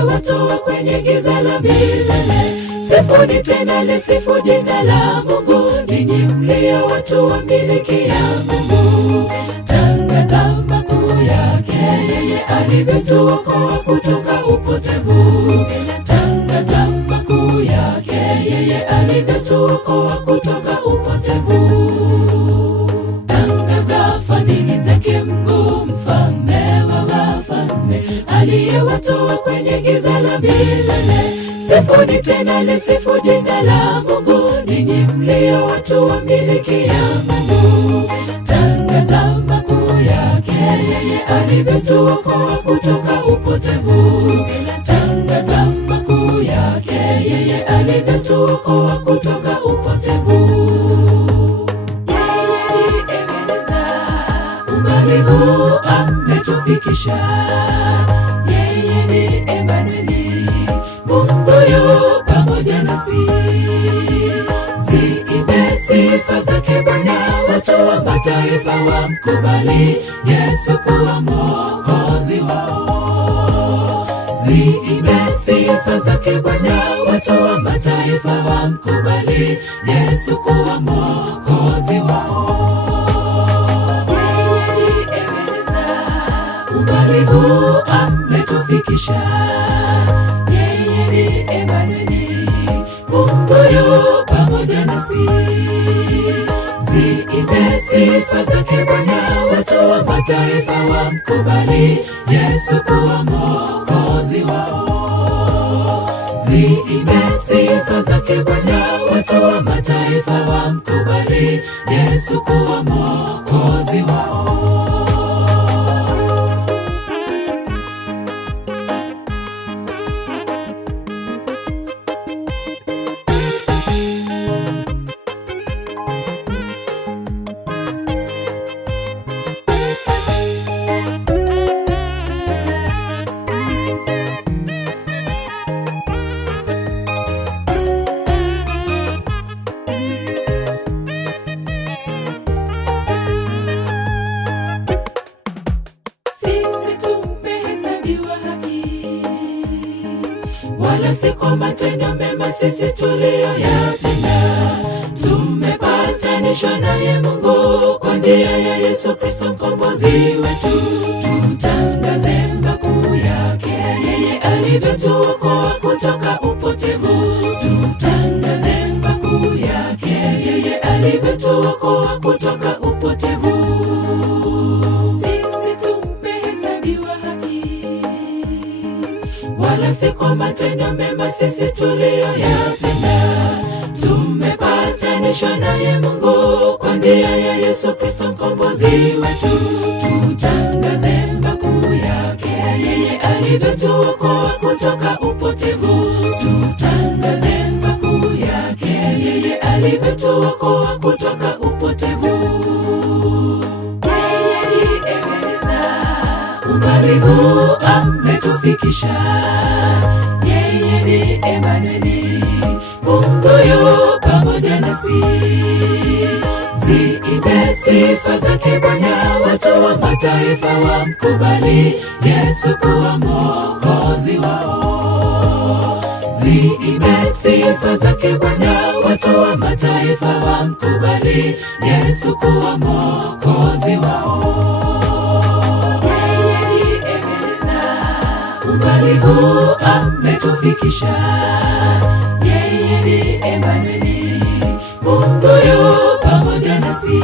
aliyewatoa kwenye giza la milele. Sifuni tena lisifu jina la Mungu, ninyi mlio watu wa miliki ya Mungu. Tangaza makuu yake, yeye alivyotuokoa kutoka upotevu. Tangaza makuu yake, yeye alivyotuokoa kutoka upotevu. Tangaza fadhili zake Mungu, mfalme wa wafalme, aliyewatoa kwenye giza la milele. Sifuni tena lisifu jina la Mungu, ninyi mlio watu wa miliki ya Mungu. Tangaza makuu yake, yeye alivyotuokoa kutoka upotevu. Tangaza makuu yake, yeye alivyotuokoa kutoka upotevu. Yeye ni Ebeneza, umbali huu ametufikisha. Yeye ni Emanueli, Mungu yu pamoja nasi. Ziimbe sifa zake Bwana, watu wa mataifa wamkubali Yesu kuwa Mwokozi wao. Ziimbe sifa zake Bwana, watu wa mataifa wamkubali Yesu kuwa Mwokozi wao. Yeye ni Ebeneza, umbali huu ametufikisha. Yeye ni Emanueli, Mungu yu pamoja nasi. Ziimbe sifa zake Bwana, watu wa mataifa wamkubali Yesu kuwa Mwokozi wao. Ziimbe sifa zake Bwana, watu wa mataifa wamkubali Yesu kuwa Mwokozi wao. Wala si kwa matendo mema sisi tuliyoyatenda. Tumepatanishwa naye Mungu kwa njia ya Yesu Kristo mkombozi wetu. Tutangaze makuu yake, yeye alivyotuokoa kutoka upotevu. Tutangaze makuu yake, yeye alivyotuokoa kutoka upotevu. Sisi tumehesabiwa haki, wala si kwa matendo mema sisi tuliyoyatenda. Tumepatanishwa naye Mungu kwa njia ya Yesu Kristo mkombozi wetu. Tutangaze makuu yake, yeye alivyotuokoa kutoka upotevu. Tutangaze makuu yake, yeye alivyotuokoa kutoka upotevu. Yeye ni Ebeneza, umbali huu ametufikisha. Yeye ni Emanueli, Mungu yu pamoja nasi. Ziimbe sifa zake Bwana, watu wa mataifa wamkubali Yesu kuwa Mwokozi wao. Ziimbe sifa zake Bwana, watu wa mataifa wamkubali Yesu kuwa Mwokozi wao. Umbali huu ametufikisha. Yeye ni Emanueli, Mungu yu pamoja nasi.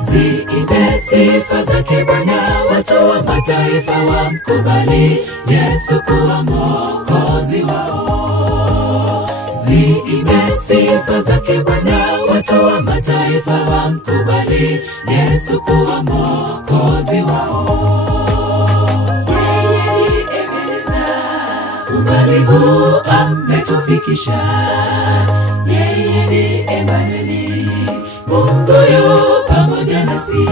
Ziimbe sifa zake Bwana, watu wa mataifa wamkubali Yesu kuwa Mwokozi wao. Ziimbe sifa zake Bwana, watu wa mataifa wamkubali Yesu kuwa Mwokozi wao. Umbali huu ametufikisha. Yeye ni Emanueli, Mungu yu pamoja nasi.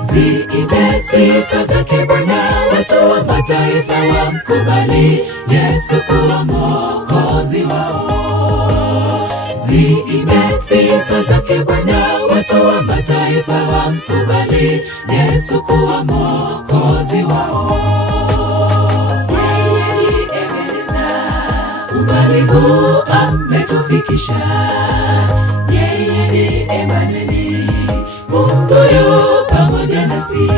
Ziimbe sifa zake Bwana, watu wa mataifa wamkubali Yesu kuwa Mwokozi wao. Ziimbe sifa zake Bwana, watu wa mataifa wamkubali Yesu kuwa Mwokozi wao. umbali huu ametufikisha. Yeye ni Emanueli, Mungu yu pamoja nasi.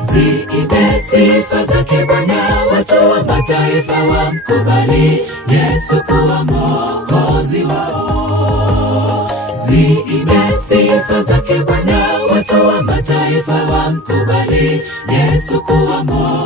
Ziimbe sifa zake Bwana, watu wa mataifa wamkubali Yesu kuwa Mwokozi wao. Ziimbe sifa zake Bwana, watu wa mataifa wamkubali Yesu kuwa Mwokozi wao.